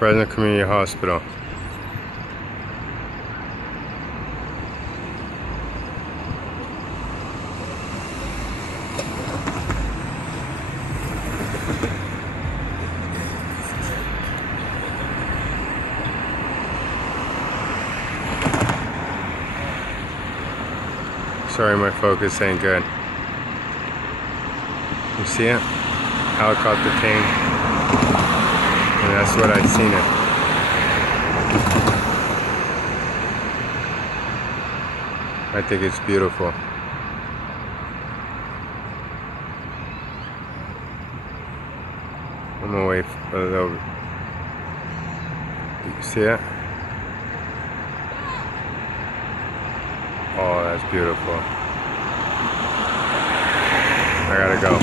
Fresno Community Hospital. Sorry, my focus ain't good. You see it? Helicopter came, and that's what I seen it. I think it's beautiful. I'm gonna wait for a little. You see it? Oh, that's beautiful. I gotta go.